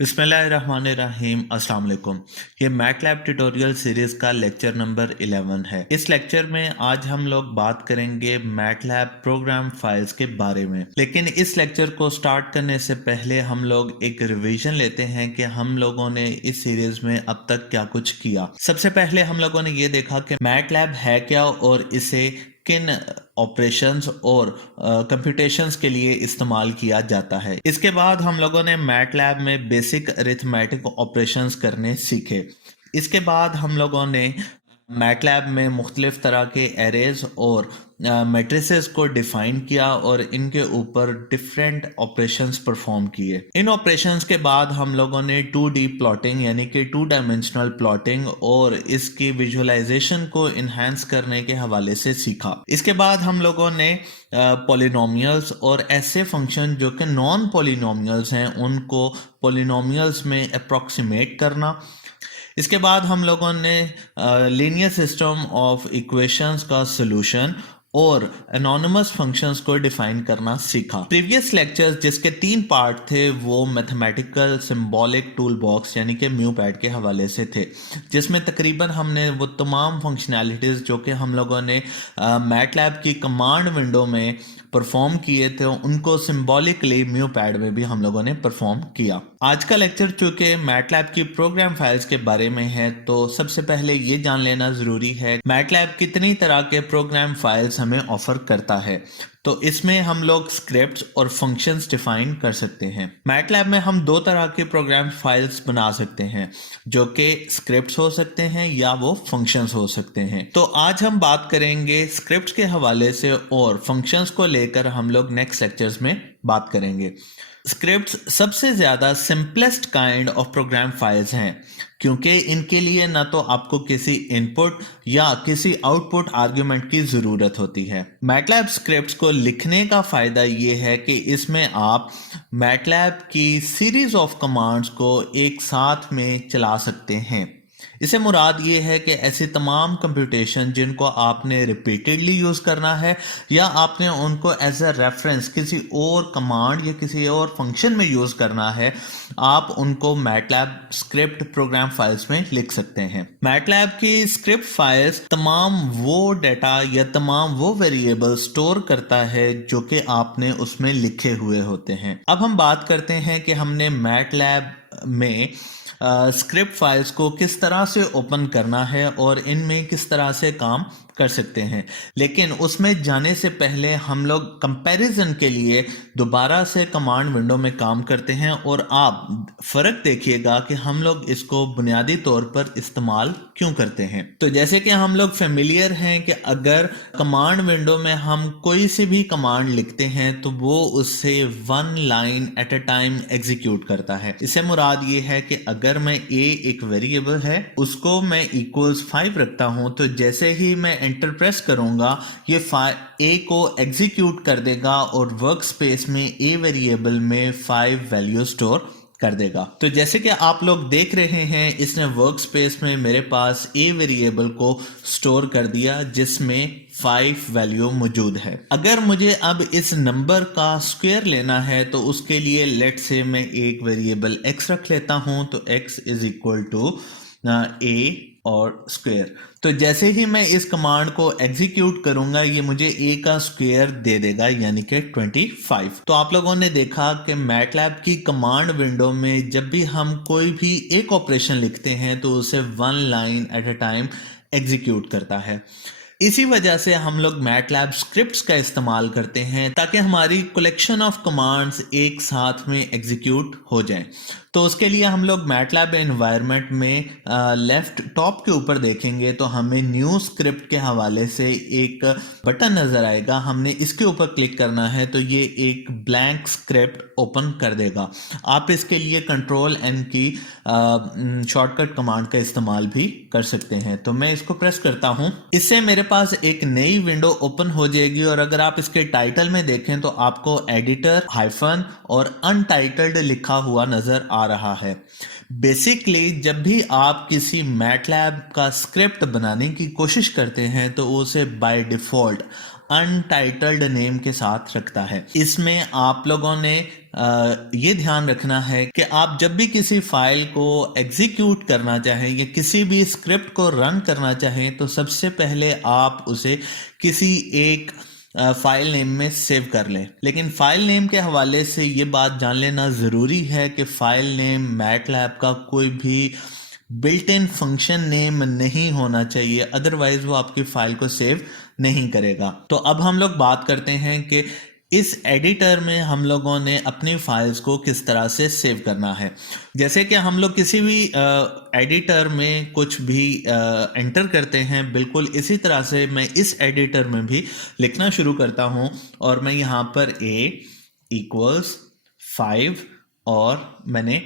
बिस्मिल्लाहिर्रहमानिर्रहीम अस्सलाम वालेकुम। ये मैटलैब ट्यूटोरियल सीरीज का लेक्चर नंबर 11 है। इस लेक्चर में आज हम लोग बात करेंगे मैटलैब प्रोग्राम फाइल्स के बारे में। लेकिन इस लेक्चर को स्टार्ट करने से पहले हम लोग एक रिवीजन लेते हैं कि हम लोगों ने इस सीरीज में अब तक क्या कुछ किया। सबसे पहले हम लोगों ने ये देखा कि मैटलैब है क्या और इसे किन ऑपरेशंस और कंप्यूटेशंस के लिए इस्तेमाल किया जाता है। इसके बाद हम लोगों ने मैटलैब में बेसिक अरिथमेटिक ऑपरेशंस करने सीखे। इसके बाद हम लोगों ने मैटलैब में मुख्तलिफ तरह के एरेज और मैट्रिसेस को डिफाइन किया और इनके ऊपर डिफरेंट ऑपरेशंस परफॉर्म किए। इन ऑपरेशंस के बाद हम लोगों ने 2D प्लॉटिंग यानी कि 2 डायमेंशनल प्लॉटिंग और इसकी विजुअलाइजेशन को इन्हांस करने के हवाले से सीखा। इसके बाद हम लोगों ने पॉलिनोमियल्स और ऐसे फंक्शन जो कि नॉन पॉलिनोमियल्स हैं उनको पॉलिनोमियल्स में अप्रॉक्सीमेट करना। इसके बाद हम लोगों ने लीनियर सिस्टम ऑफ इक्वेशंस का सॉल्यूशन और एनोनिमस फंक्शंस को डिफाइन करना सीखा। प्रीवियस लेक्चर्स जिसके 3 पार्ट थे वो मैथमेटिकल सिंबॉलिक टूल बॉक्स यानी कि म्यूपैड के हवाले से थे, जिसमें तकरीबन हमने वो तमाम फंक्शनैलिटीज़ जो कि हम लोगों ने मैटलैब की कमांड विंडो में परफॉर्म किए थे उनको सिंबॉलिकली म्यूपैड में भी हम लोगों ने परफॉर्म किया। आज का लेक्चर चूंकि मैटलैब की प्रोग्राम फाइल्स के बारे में है तो सबसे पहले ये जान लेना ज़रूरी है मैटलैब कितनी तरह के प्रोग्राम फाइल्स हमें ऑफर करता है। तो इसमें हम लोग स्क्रिप्ट्स और फंक्शंस डिफाइन कर सकते हैं। मैटलैब में हम 2 तरह के प्रोग्राम फाइल्स बना सकते हैं जो कि स्क्रिप्ट्स हो सकते हैं या वो फंक्शंस हो सकते हैं। तो आज हम बात करेंगे स्क्रिप्ट्स के हवाले से और फंक्शंस को लेकर हम लोग नेक्स्ट लेक्चर्स में बात करेंगे। स्क्रिप्ट्स सबसे ज़्यादा simplest kind of program files हैं क्योंकि इनके लिए ना तो आपको किसी इनपुट या किसी आउटपुट आर्ग्यूमेंट की ज़रूरत होती है। मैटलैब स्क्रिप्ट्स को लिखने का फ़ायदा ये है कि इसमें आप मैटलैब की सीरीज़ ऑफ कमांड्स को एक साथ में चला सकते हैं। इसे मुराद ये है कि ऐसी तमाम कंप्यूटेशन जिनको आपने रिपीटेडली यूज़ करना है या आपने उनको एज अ रेफरेंस किसी और कमांड या किसी और फंक्शन में यूज़ करना है, आप उनको मैटलैब स्क्रिप्ट प्रोग्राम फाइल्स में लिख सकते हैं। मैटलैब की स्क्रिप्ट फाइल्स तमाम वो डाटा या तमाम वो वेरिएबल स्टोर करता है जो कि आपने उसमें लिखे हुए होते हैं। अब हम बात करते हैं कि हमने मैटलैब में स्क्रिप्ट फाइल्स को किस तरह से ओपन करना है और इनमें किस तरह से काम कर सकते हैं। लेकिन उसमें जाने से पहले हम लोग कंपैरिजन के लिए दोबारा से कमांड विंडो में काम करते हैं और आप फ़र्क देखिएगा कि हम लोग इसको बुनियादी तौर पर इस्तेमाल क्यों करते हैं। तो जैसे कि हम लोग फेमिलियर हैं कि अगर कमांड विंडो में हम कोई सी भी कमांड लिखते हैं तो वो उससे 1 line at a time execute करता है। इससे मुराद ये है कि अगर मैं a एक वेरिएबल है उसको मैं =5 रखता हूं तो जैसे ही मैं एंटर प्रेस करूंगा ये a को एग्जीक्यूट कर देगा और वर्क स्पेस में a वेरिएबल में 5 वैल्यू स्टोर कर देगा। तो जैसे कि आप लोग देख रहे हैं इसने वर्क स्पेस में मेरे पास a वेरिएबल को स्टोर कर दिया जिसमें 5 वैल्यू मौजूद है। अगर मुझे अब इस नंबर का स्क्वायर लेना है तो उसके लिए लेट से मैं एक वेरिएबल x रख लेता हूं तो x = a और स्क्वायर। तो जैसे ही मैं इस कमांड को एग्जीक्यूट करूंगा ये मुझे a का स्क्वायर दे देगा यानी कि 25। तो आप लोगों ने देखा कि मैटलैब की कमांड विंडो में जब भी हम कोई भी एक ऑपरेशन लिखते हैं तो उसे 1 line at a time execute करता है। इसी वजह से हम लोग मैटलैब स्क्रिप्ट्स का इस्तेमाल करते हैं ताकि हमारी कलेक्शन ऑफ कमांड्स एक साथ में एग्जीक्यूट हो जाएं। तो उसके लिए हम लोग मैटलैब एनवायरनमेंट में लेफ्ट टॉप के ऊपर देखेंगे तो हमें न्यू स्क्रिप्ट के हवाले से एक बटन नज़र आएगा। हमने इसके ऊपर क्लिक करना है तो ये एक ब्लैंक स्क्रिप्ट ओपन कर देगा। आप इसके लिए Ctrl+N की शॉर्टकट कमांड का इस्तेमाल भी कर सकते हैं। तो मैं इसको प्रेस करता हूं, इससे मेरे पास एक नई विंडो ओपन हो जाएगी और अगर आप इसके टाइटल में देखें तो आपको एडिटर हाइफन और अनटाइटल्ड लिखा हुआ नजर आ रहा है। बेसिकली जब भी आप किसी मैटलैब का स्क्रिप्ट बनाने की कोशिश करते हैं तो उसे बाय डिफॉल्ट अनटाइटल्ड नेम के साथ रखता है। इसमें आप लोगों ने ये ध्यान रखना है कि आप जब भी किसी फाइल को एग्जीक्यूट करना चाहें या किसी भी स्क्रिप्ट को रन करना चाहें तो सबसे पहले आप उसे किसी एक फाइल नेम में सेव कर लें। लेकिन फाइल नेम के हवाले से ये बात जान लेना ज़रूरी है कि फाइल नेम मैटलैब का कोई भी बिल्ट इन फंक्शन नेम नहीं होना चाहिए, अदरवाइज वो आपकी फाइल को सेव नहीं करेगा। तो अब हम लोग बात करते हैं कि इस एडिटर में हम लोगों ने अपनी फाइल्स को किस तरह से सेव करना है। जैसे कि हम लोग किसी भी एडिटर में कुछ भी एंटर करते हैं, बिल्कुल इसी तरह से मैं इस एडिटर में भी लिखना शुरू करता हूं और मैं यहाँ पर a=5 और मैंने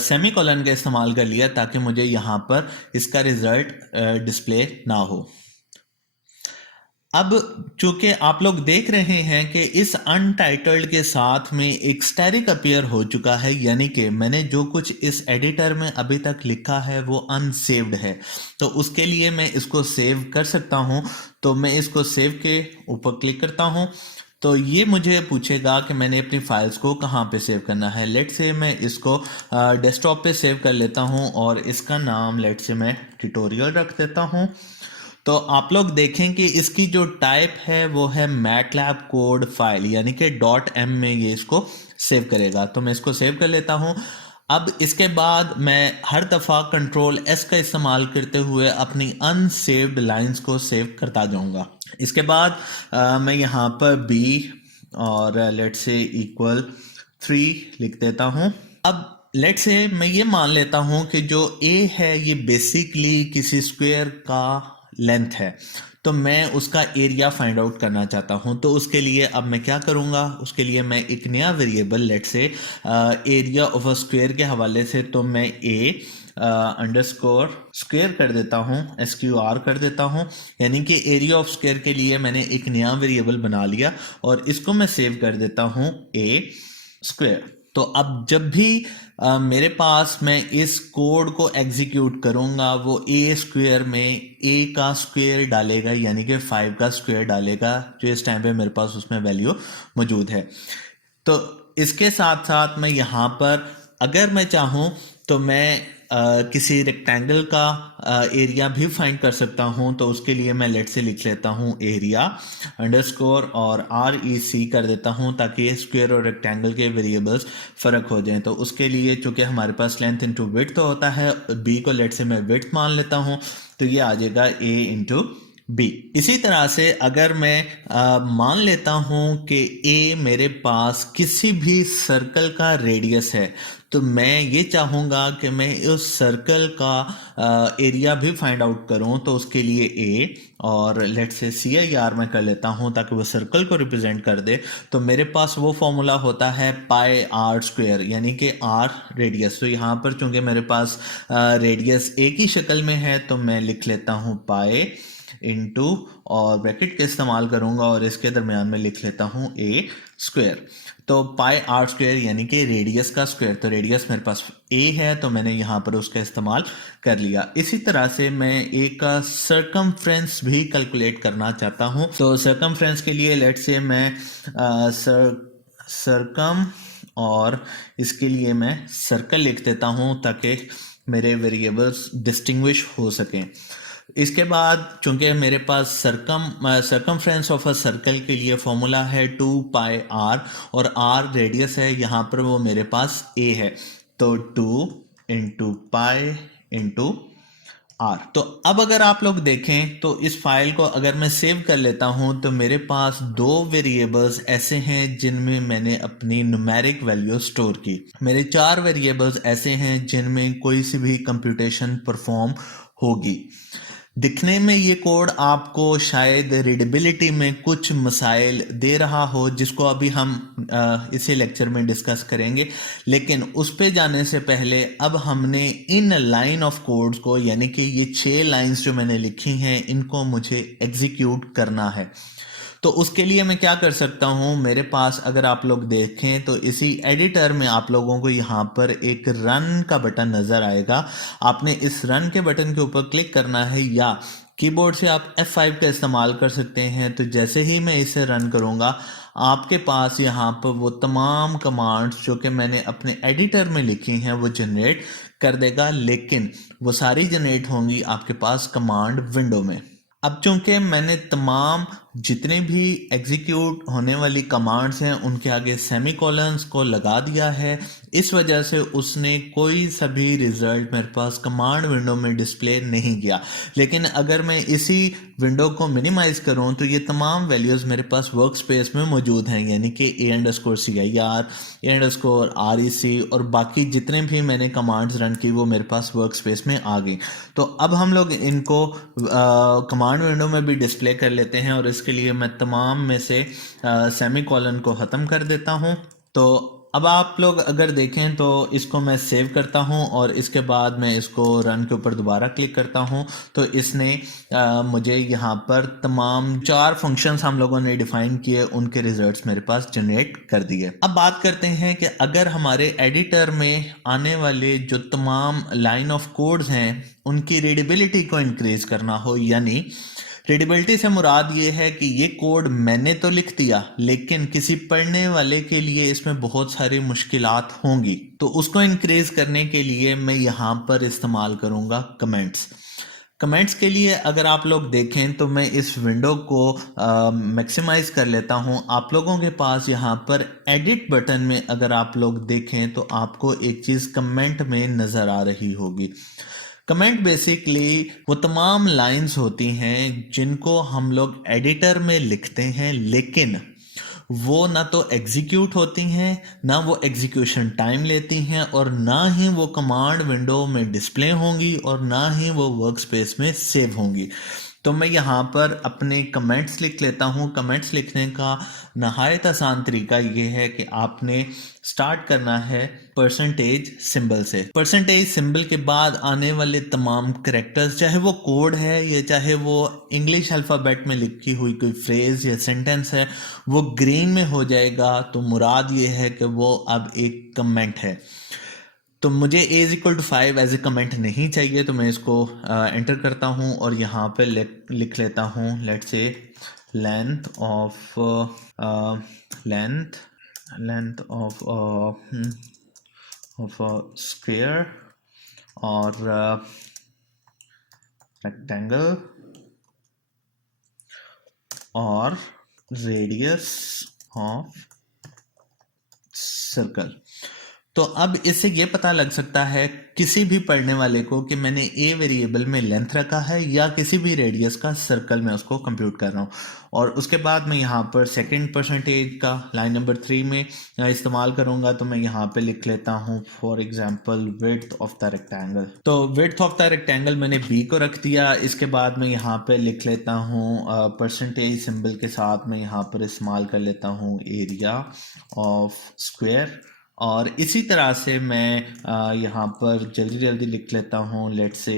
सेमी कॉलन का इस्तेमाल कर लिया ताकि मुझे यहाँ पर इसका रिजल्ट डिस्प्ले ना हो। अब चूंकि आप लोग देख रहे हैं कि इस अनटाइटल्ड के साथ में एक स्टैटिक अपीयर हो चुका है, यानी कि मैंने जो कुछ इस एडिटर में अभी तक लिखा है वो अनसेव्ड है। तो उसके लिए मैं इसको सेव कर सकता हूं। तो मैं इसको सेव के ऊपर क्लिक करता हूं तो ये मुझे पूछेगा कि मैंने अपनी फाइल्स को कहाँ पे सेव करना है। लेट से मैं इसको डेस्कटॉप पे सेव कर लेता हूँ और इसका नाम लेट से मैं ट्यूटोरियल रख देता हूँ। तो आप लोग देखें कि इसकी जो टाइप है वो है मैटलैब कोड फाइल, यानी कि .m में ये इसको सेव करेगा। तो मैं इसको सेव कर लेता हूँ। अब इसके बाद मैं हर दफ़ा Ctrl+S का इस्तेमाल करते हुए अपनी अनसेव्ड लाइंस को सेव करता जाऊंगा। इसके बाद मैं यहाँ पर b और लेट से =3 लिख देता हूँ। अब लेट से मैं ये मान लेता हूँ कि जो a है ये बेसिकली किसी स्क्वायर का लेंथ है, तो मैं उसका एरिया फाइंड आउट करना चाहता हूं। तो उसके लिए अब मैं क्या करूंगा, उसके लिए मैं एक नया वेरिएबल लेट से एरिया ऑफ अ स्क्वायर के हवाले से तो मैं अंडरस्कोर स्क्वायर कर देता हूं, SQR कर देता हूं, यानी कि एरिया ऑफ स्क्वायर के लिए मैंने एक नया वेरिएबल बना लिया और इसको मैं सेव कर देता हूं a²। तो अब जब भी मेरे पास मैं इस कोड को एग्जीक्यूट करूंगा वो a² में a का स्क्वायर डालेगा, यानी कि 5 का स्क्वायर डालेगा, जो इस टाइम पे मेरे पास उसमें वैल्यू मौजूद है। तो इसके साथ साथ मैं यहाँ पर अगर मैं चाहूँ तो मैं किसी रेक्टेंगल का एरिया भी फाइंड कर सकता हूं। तो उसके लिए मैं लेट से लिख लेता हूं एरिया अंडरस्कोर और REC कर देता हूं ताकि स्क्वायर और रेक्टेंगल के वेरिएबल्स फ़र्क हो जाएं। तो उसके लिए चूंकि हमारे पास लेंथ इंटू विड्थ तो होता है, b को लेट से मैं विड्थ मान लेता हूं तो ये आ जाएगा a इंटू b। इसी तरह से अगर मैं मान लेता हूं कि a मेरे पास किसी भी सर्कल का रेडियस है तो मैं ये चाहूँगा कि मैं उस सर्कल का एरिया भी फाइंड आउट करूँ। तो उसके लिए a और लेट से CIR में कर लेता हूँ ताकि वो सर्कल को रिप्रेजेंट कर दे। तो मेरे पास वो फॉर्मूला होता है πr², यानी कि r रेडियस। तो यहाँ पर चूंकि मेरे पास रेडियस a की शक्ल में है तो मैं लिख लेता हूँ पाई इंटू और ब्रैकेट का इस्तेमाल करूंगा और इसके दरमियान में लिख लेता हूँ a²। तो πr² यानी कि रेडियस का स्क्वायर। तो रेडियस मेरे पास a है तो मैंने यहाँ पर उसका इस्तेमाल कर लिया। इसी तरह से मैं a का सर्कमफ्रेंस भी कैलकुलेट करना चाहता हूँ। तो सर्कमफ्रेंस के लिए लेट से मैं सर्कम और इसके लिए मैं सर्कल लिख देता हूँ ताकि मेरे वेरिएबल्स डिस्टिंग्विश हो सकें। इसके बाद चूंकि मेरे पास सर्कमफ्रेंस ऑफ अ सर्कल के लिए फॉर्मूला है 2πr और r रेडियस है, यहाँ पर वो मेरे पास a है। तो 2 इंटू पाई इंटू r। तो अब अगर आप लोग देखें तो इस फाइल को अगर मैं सेव कर लेता हूं तो मेरे पास दो वेरिएबल्स ऐसे हैं जिनमें मैंने अपनी न्यूमेरिक वैल्यू स्टोर की। मेरे 4 वेरिएबल्स ऐसे हैं जिनमें कोई सी भी कंप्यूटेशन परफॉर्म होगी। दिखने में ये कोड आपको शायद रीडेबिलिटी में कुछ मसाइल दे रहा हो जिसको अभी हम इसी लेक्चर में डिस्कस करेंगे, लेकिन उस पे जाने से पहले अब हमने इन लाइन ऑफ कोड्स को, यानी कि ये 6 लाइंस जो मैंने लिखी हैं, इनको मुझे एग्जीक्यूट करना है। तो उसके लिए मैं क्या कर सकता हूं, मेरे पास अगर आप लोग देखें तो इसी एडिटर में आप लोगों को यहाँ पर एक रन का बटन नजर आएगा। आपने इस रन के बटन के ऊपर क्लिक करना है या कीबोर्ड से आप F5 का इस्तेमाल कर सकते हैं। तो जैसे ही मैं इसे रन करूँगा, आपके पास यहाँ पर वो तमाम कमांड्स जो कि मैंने अपने एडिटर में लिखी हैं वो जनरेट कर देगा, लेकिन वो सारी जनरेट होंगी आपके पास कमांड विंडो में। अब चूंकि मैंने तमाम जितने भी एग्जीक्यूट होने वाली कमांड्स हैं उनके आगे सेमीकोलंस को लगा दिया है, इस वजह से उसने कोई सभी रिजल्ट मेरे पास कमांड विंडो में डिस्प्ले नहीं किया। लेकिन अगर मैं इसी विंडो को मिनिमाइज करूं तो ये तमाम वैल्यूज़ मेरे पास वर्क स्पेस में मौजूद हैं, यानी कि A_CIR, A_REC और बाकी जितने भी मैंने कमांड्स रन की वो मेरे पास वर्क स्पेस में आ गई। तो अब हम लोग इनको कमांड विंडो में भी डिस्प्ले कर लेते हैं, और इसके लिए मैं तमाम में से सेमीकोलन को ख़त्म कर देता हूं। तो अब आप लोग अगर देखें तो इसको मैं सेव करता हूं और इसके बाद मैं इसको रन के ऊपर दोबारा क्लिक करता हूं, तो इसने मुझे यहाँ पर तमाम 4 फंक्शंस हम लोगों ने डिफाइन किए, उनके रिजल्ट्स मेरे पास जनरेट कर दिए। अब बात करते हैं कि अगर हमारे एडिटर में आने वाले जो तमाम लाइन ऑफ कोड्स हैं उनकी रीडेबिलिटी को इंक्रीज करना हो, यानी रीडेबिलिटी से मुराद ये है कि ये कोड मैंने तो लिख दिया लेकिन किसी पढ़ने वाले के लिए इसमें बहुत सारी मुश्किलात होंगी, तो उसको इंक्रीज करने के लिए मैं यहाँ पर इस्तेमाल करूँगा कमेंट्स। कमेंट्स के लिए अगर आप लोग देखें तो मैं इस विंडो को मैक्सिमाइज कर लेता हूं। आप लोगों के पास यहाँ पर एडिट बटन में अगर आप लोग देखें तो आपको एक चीज़ कमेंट में नज़र आ रही होगी। कमेंट बेसिकली वो तमाम लाइंस होती हैं जिनको हम लोग एडिटर में लिखते हैं, लेकिन वो ना तो एग्जीक्यूट होती हैं, ना वो एग्जीक्यूशन टाइम लेती हैं, और ना ही वो कमांड विंडो में डिस्प्ले होंगी, और ना ही वो वर्क स्पेस में सेव होंगी। तो मैं यहाँ पर अपने कमेंट्स लिख लेता हूँ। कमेंट्स लिखने का नहायत आसान तरीका ये है कि आपने स्टार्ट करना है परसेंटेज सिंबल से। परसेंटेज सिंबल के बाद आने वाले तमाम करेक्टर्स, चाहे वो कोड है या चाहे वो इंग्लिश अल्फ़ाबेट में लिखी हुई कोई फ्रेज़ या सेंटेंस है, वो ग्रीन में हो जाएगा। तो मुराद ये है कि वो अब एक कमेंट है। तो मुझे A=5 एज ए कमेंट नहीं चाहिए, तो मैं इसको एंटर करता हूँ और यहाँ पे लिख लेता हूँ let's say length of square और रेक्टेंगल और रेडियस ऑफ सर्कल। तो अब इससे ये पता लग सकता है किसी भी पढ़ने वाले को कि मैंने ए वेरिएबल में लेंथ रखा है या किसी भी रेडियस का सर्कल में उसको कंप्यूट कर रहा हूँ। और उसके बाद मैं यहाँ पर सेकंड परसेंटेज का लाइन नंबर 3 में इस्तेमाल करूँगा। तो मैं यहाँ पे लिख लेता हूँ for example width of the rectangle. तो विड्थ ऑफ द रेक्टेंगल मैंने बी को रख दिया। इसके बाद मैं यहाँ पे लिख लेता हूँ परसेंटेज सिंबल के साथ मैं यहाँ पर इस्तेमाल कर लेता हूँ एरिया ऑफ स्क्वायर। और इसी तरह से मैं यहाँ पर जल्दी जल्दी लिख लेता हूँ लेट्स से।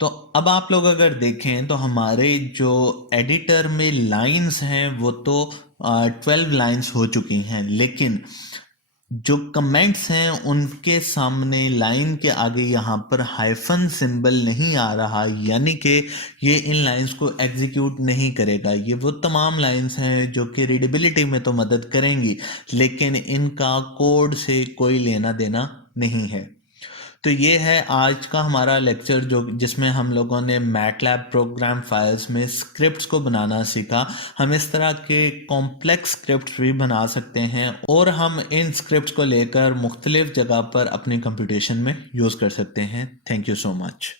तो अब आप लोग अगर देखें तो हमारे जो एडिटर में लाइंस हैं वो तो 12 लाइंस हो चुकी हैं, लेकिन जो कमेंट्स हैं उनके सामने लाइन के आगे यहाँ पर हाइफन सिंबल नहीं आ रहा, यानी कि ये इन लाइंस को एग्जीक्यूट नहीं करेगा। ये वो तमाम लाइंस हैं जो कि रीडेबिलिटी में तो मदद करेंगी, लेकिन इनका कोड से कोई लेना देना नहीं है। तो ये है आज का हमारा लेक्चर जिसमें हम लोगों ने मैटलैब प्रोग्राम फाइल्स में स्क्रिप्ट्स को बनाना सीखा। हम इस तरह के कॉम्प्लेक्स स्क्रिप्ट्स भी बना सकते हैं और हम इन स्क्रिप्ट्स को लेकर मुख्तलिफ जगह पर अपनी कंप्यूटेशन में यूज़ कर सकते हैं। Thank you so much.